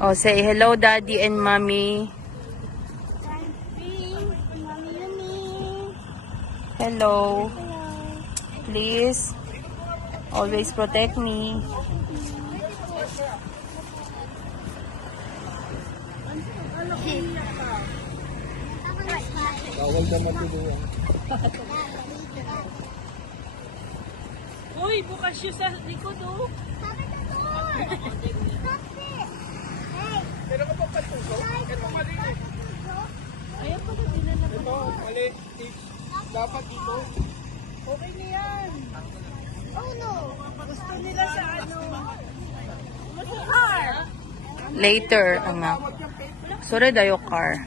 Oh, say hello, Daddy and Mommy. Hello. Please, always protect me. Bawal ka matulungan. Uy, bukas siya sa likod, oh. Pero kapag patusok, ito mali eh. Ayaw pa na dinala. Ito, mali. Dapat dito. Okay na yan. Oh no. Gusto nila sa ano. Mas car. Later, anak. Sorry, dayo car.